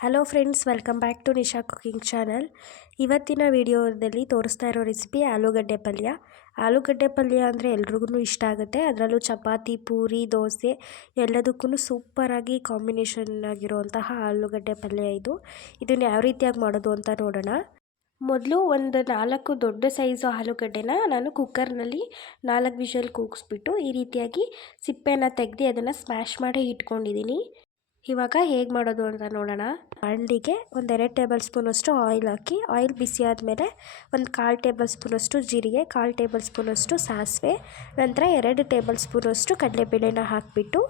Hello friends welcome back to Nisha cooking channel ಇವತ್ತಿನ ವಿಡಿಯೋದಲ್ಲಿ ತೋರಿಸ್ತಾ ಇರೋ ರೆಸಿಪಿ ಆಲೂಗಡ್ಡೆ ಪಲ್ಯ. ಆಲೂಗಡ್ಡೆ ಪಲ್ಯ ಅಂದರೆ ಎಲ್ರಿಗೂ ಇಷ್ಟ ಆಗುತ್ತೆ. ಅದರಲ್ಲೂ ಚಪಾತಿ, ಪೂರಿ, ದೋಸೆ ಎಲ್ಲದಕ್ಕೂ ಸೂಪರಾಗಿ ಕಾಂಬಿನೇಷನ್ ಆಗಿರುವಂತಹ ಆಲೂಗಡ್ಡೆ ಪಲ್ಯ ಇದು. ಇದನ್ನು ಯಾವ ರೀತಿಯಾಗಿ ಮಾಡೋದು ಅಂತ ನೋಡೋಣ. ಮೊದಲು ಒಂದು ನಾಲ್ಕು ದೊಡ್ಡ ಸೈಜು ಆಲೂಗಡ್ಡೆನ ನಾನು ಕುಕ್ಕರ್ನಲ್ಲಿ ನಾಲ್ಕು ವಿಷಲ್ ಕೂಗಿಸ್ಬಿಟ್ಟು ಈ ರೀತಿಯಾಗಿ ಸಿಪ್ಪೆನ ತೆಗೆದು ಅದನ್ನು ಸ್ಮ್ಯಾಶ್ ಮಾಡಿ ಇಟ್ಕೊಂಡಿದ್ದೀನಿ. ಇವಾಗ ಹೇಗೆ ಮಾಡೋದು ಅಂತ ನೋಡೋಣ. ಬಾಣಲಿಗೆ ಒಂದೆರಡು ಟೇಬಲ್ ಸ್ಪೂನಷ್ಟು ಆಯಿಲ್ ಹಾಕಿ, ಆಯಿಲ್ ಬಿಸಿ ಆದಮೇಲೆ ಒಂದು ಕಾಲು ಟೇಬಲ್ ಸ್ಪೂನಷ್ಟು ಜೀರಿಗೆ, ಕಾಲು ಟೇಬಲ್ ಸ್ಪೂನಷ್ಟು ಸಾಸಿವೆ, ನಂತರ ಎರಡು ಟೇಬಲ್ ಸ್ಪೂನಷ್ಟು ಕಡಲೆಬೇಳೆನ ಹಾಕಿಬಿಟ್ಟು,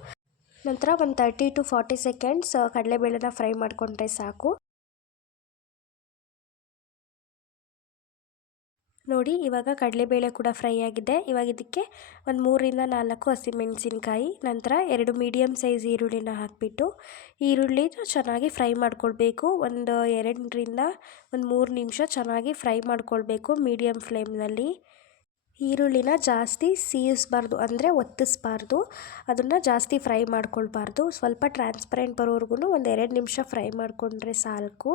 ನಂತರ ಒಂದು ತರ್ಟಿ ಟು ಫಾರ್ಟಿ ಸೆಕೆಂಡ್ಸ್ ಕಡಲೆಬೇಳೆನ ಫ್ರೈ ಮಾಡಿಕೊಂಡ್ರೆ ಸಾಕು. ನೋಡಿ, ಇವಾಗ ಕಡಲೆಬೇಳೆ ಕೂಡ ಫ್ರೈ ಆಗಿದೆ. ಇವಾಗ ಇದಕ್ಕೆ ಒಂದು ಮೂರರಿಂದ ನಾಲ್ಕು ಹಸಿಮೆಣಸಿನ್ಕಾಯಿ ನಂತರ ಎರಡು ಮೀಡಿಯಮ್ ಸೈಜ್ ಈರುಳ್ಳಿನ ಹಾಕಿಬಿಟ್ಟು ಈರುಳ್ಳಿ ಚೆನ್ನಾಗಿ ಫ್ರೈ ಮಾಡ್ಕೊಳ್ಬೇಕು. ಒಂದು ಎರಡರಿಂದ ಒಂದು ಮೂರು ನಿಮಿಷ ಚೆನ್ನಾಗಿ ಫ್ರೈ ಮಾಡ್ಕೊಳ್ಬೇಕು ಮೀಡಿಯಮ್ ಫ್ಲೇಮ್ನಲ್ಲಿ. ಈರುಳ್ಳಿನ ಜಾಸ್ತಿ ಸೀಯಿಸ್ಬಾರ್ದು ಅಂದರೆ ಒತ್ತಿಸ್ಬಾರ್ದು. ಅದನ್ನು ಜಾಸ್ತಿ ಫ್ರೈ ಮಾಡ್ಕೊಳ್ಬಾರ್ದು. ಸ್ವಲ್ಪ ಟ್ರಾನ್ಸ್ಪರೆಂಟ್ ಬರೋವರೆಗೂ ಒಂದು ಎರಡು ನಿಮಿಷ ಫ್ರೈ ಮಾಡಿಕೊಂಡ್ರೆ ಸಾಕು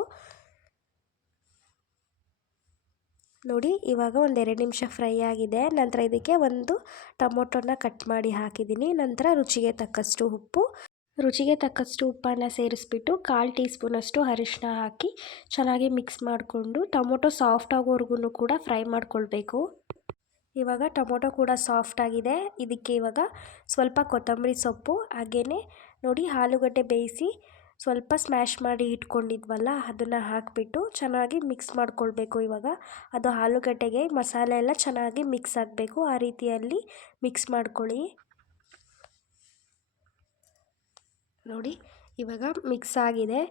ನೋಡಿ, ಇವಾಗ ಒಂದು ಎರಡು ನಿಮಿಷ ಫ್ರೈ ಆಗಿದೆ. ನಂತರ ಇದಕ್ಕೆ ಒಂದು ಟೊಮೊಟೊನ ಕಟ್ ಮಾಡಿ ಹಾಕಿದ್ದೀನಿ. ನಂತರ ರುಚಿಗೆ ತಕ್ಕಷ್ಟು ಉಪ್ಪು. ರುಚಿಗೆ ತಕ್ಕಷ್ಟು ಉಪ್ಪನ್ನು ಸೇರಿಸ್ಬಿಟ್ಟು ಕಾಲು ಟೀ ಸ್ಪೂನಷ್ಟು ಅರಿಶಿನ ಹಾಕಿ ಚೆನ್ನಾಗಿ ಮಿಕ್ಸ್ ಮಾಡಿಕೊಂಡು ಟೊಮೊಟೊ ಸಾಫ್ಟ್ ಆಗೋವರೆಗೂ ಕೂಡ ಫ್ರೈ ಮಾಡ್ಕೊಳ್ಬೇಕು. ಇವಾಗ ಟೊಮೊಟೊ ಕೂಡ ಸಾಫ್ಟ್ ಆಗಿದೆ. ಇದಕ್ಕೆ ಇವಾಗ ಸ್ವಲ್ಪ ಕೊತ್ತಂಬರಿ ಸೊಪ್ಪು ಹಾಗೆಯೇ ನೋಡಿ ಆಲೂಗಡ್ಡೆ ಬೇಯಿಸಿ ಸ್ವಲ್ಪ ಸ್ಮ್ಯಾಶ್ ಮಾಡಿ ಇಟ್ಕೊಂಡಿದ್ವಲ್ಲ, ಅದನ್ನು ಹಾಕಿಬಿಟ್ಟು ಚೆನ್ನಾಗಿ ಮಿಕ್ಸ್ ಮಾಡಿಕೊಳ್ಬೇಕು ಇವಾಗ. ಅದು ಆಲೂಗಡ್ಡೆಗೆ ಮಸಾಲೆ ಎಲ್ಲ ಚೆನ್ನಾಗಿ ಮಿಕ್ಸ್ ಆಗಬೇಕು, ಆ ರೀತಿಯಲ್ಲಿ ಮಿಕ್ಸ್ ಮಾಡ್ಕೊಳ್ಳಿ. ನೋಡಿ, ಇವಾಗ ಮಿಕ್ಸ್ ಆಗಿದೆ.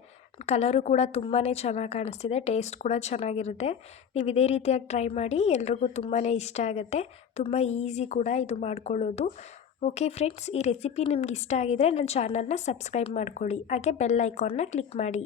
ಕಲರು ಕೂಡ ತುಂಬಾ ಚೆನ್ನಾಗಿ ಕಾಣಿಸ್ತಿದೆ ಟೇಸ್ಟ್ ಕೂಡ ಚೆನ್ನಾಗಿರುತ್ತೆ. ನೀವು ಇದೇ ರೀತಿಯಾಗಿ ಟ್ರೈ ಮಾಡಿ ಎಲ್ರಿಗೂ ತುಂಬಾ ಇಷ್ಟ ಆಗುತ್ತೆ. ತುಂಬ ಈಸಿ ಕೂಡ ಇದು ಮಾಡ್ಕೊಳ್ಳೋದು. ಓಕೆ ಫ್ರೆಂಡ್ಸ್ ಈ ರೆಸಿಪಿ ನಿಮ್ಗೆ ಇಷ್ಟ ಆಗಿದರೆ ನನ್ನ ಚಾನಲ್ನ ಸಬ್ಸ್ಕ್ರೈಬ್ ಮಾಡ್ಕೊಳ್ಳಿ. ಹಾಗೆ ಬೆಲ್ ಐಕಾನ್ನ ಕ್ಲಿಕ್ ಮಾಡಿ.